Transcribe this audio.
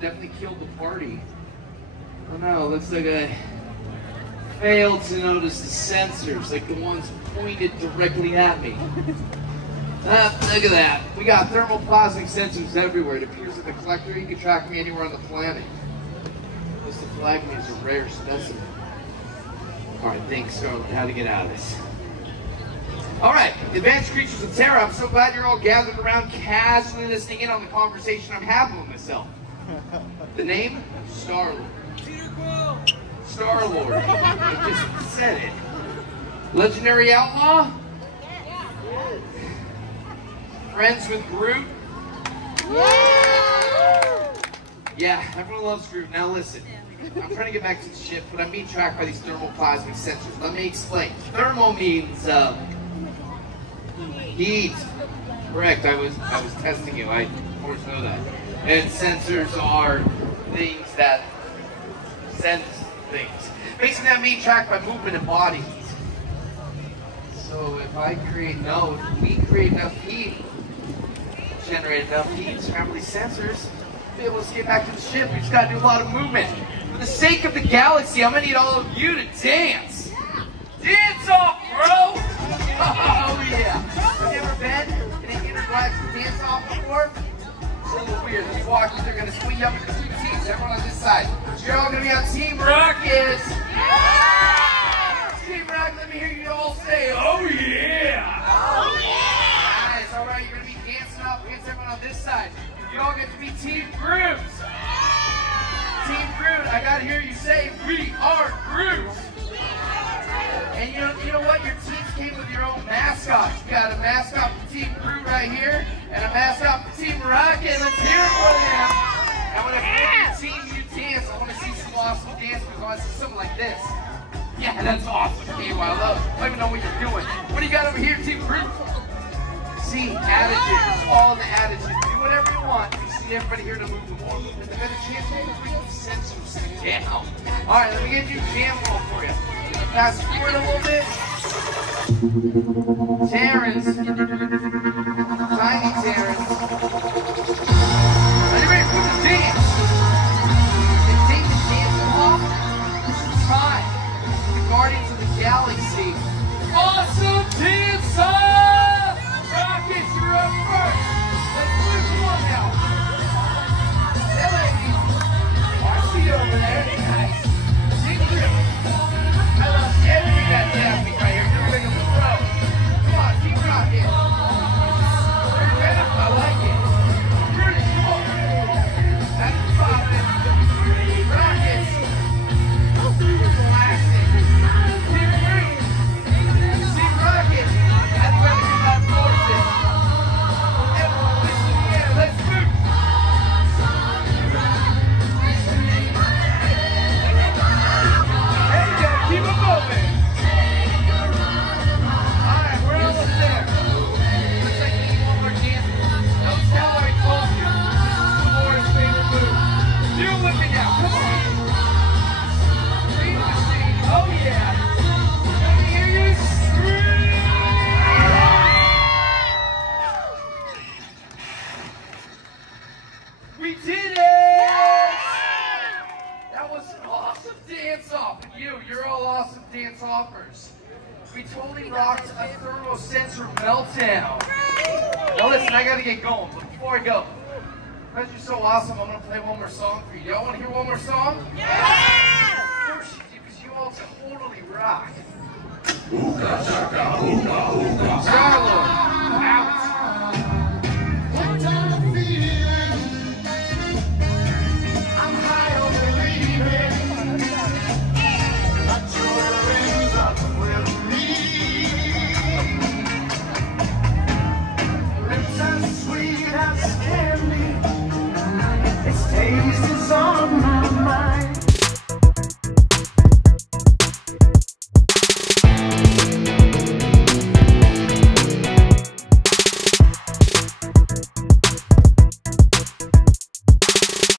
definitely killed the party. Oh no, looks like I failed to notice the sensors, like the ones pointed directly at me. Look at that. We got thermoplasmic sensors everywhere. It appears that the collector, you can track me anywhere on the planet. This to flag me as a rare specimen. Alright, thanks, Scarlet. How to get out of this. Alright, advanced creatures of terror. I'm so glad you're all gathered around casually listening in on the conversation I'm having with myself. The name? Star-Lord. Star-Lord. I just said it. Legendary outlaw? Friends with Groot? Yeah, everyone loves Groot. Now listen, I'm trying to get back to the ship, but I'm being tracked by these thermoplasmic sensors. Let me explain. Thermo means heat. Correct. I was testing you. I of course know that. And sensors are things that sense things. Basically, that means tracked by movement and body heat. So if we create enough heat, generate enough heat to remember these sensors, be able to escape back to the ship. We just gotta do a lot of movement. For the sake of the galaxy, I'm gonna need all of you to dance. Dance off, bro! Oh yeah. Have you ever been in an intergalactic dance off before? It's a little weird. Let's walk you. They're gonna split you up into two teams. Everyone on this side. So you're all gonna be on Team Rockets. Yeah! Team Rocket, let me hear you all say, oh yeah! Oh yeah! Nice, alright, you're gonna be dancing off against everyone on this side. You all get to be Team Groot. Team Groot, I gotta hear you say, we are Groot. And you know what? Your teams came with your own mascots. You got a mascot for Team Groot right here, and a mascot for Team Rocket. Let's hear it for them. And when I put your team, you dance. I want to see some awesome dance moves. I want to see something like this. Yeah, that's awesome. Okay, well, I love it. I don't even know what you're doing. What do you got over here, Team Groot? See, attitude. It's all in the attitude. Do whatever you want. You see everybody here to move the more movement. The better chance to bring the sensors down. All right, let me get you a jam roll for you. Fast forward a little bit. Terrence. Tiny Terrence. Are you ready for the dance? They take the dance off. This is time. The Guardians of the Galaxy. Awesome dance off! Rockets, you're up first. Let's move. Come on now. Hey, ladies. I see you over there. Nice. Big grip. I love everything that's happening right here. You're like a pro. Come on, keep rocking. You're ready. I like it. Pretty cool. That's popping. Rockets. Relaxing. Team Groot. Team Rocket. That's where the good forces. Everyone listen here. Let's move. Keep it moving. Alright, we're almost there. Looks like we need one more chance. Don't tell her I told you. This is Laura's favorite move. Do it with me now. Come on. Dream machine. Oh yeah. Let me hear you scream. We did it! That was an awesome dance-off. And you're all awesome dance-offers. We totally rocked a thermosensor meltdown. Now listen, I gotta get going, but before I go, because you're so awesome, I'm gonna play one more song for you. Y'all wanna hear one more song? Yeah! Of course you do, because you all totally rock. Ooga chaka, ooga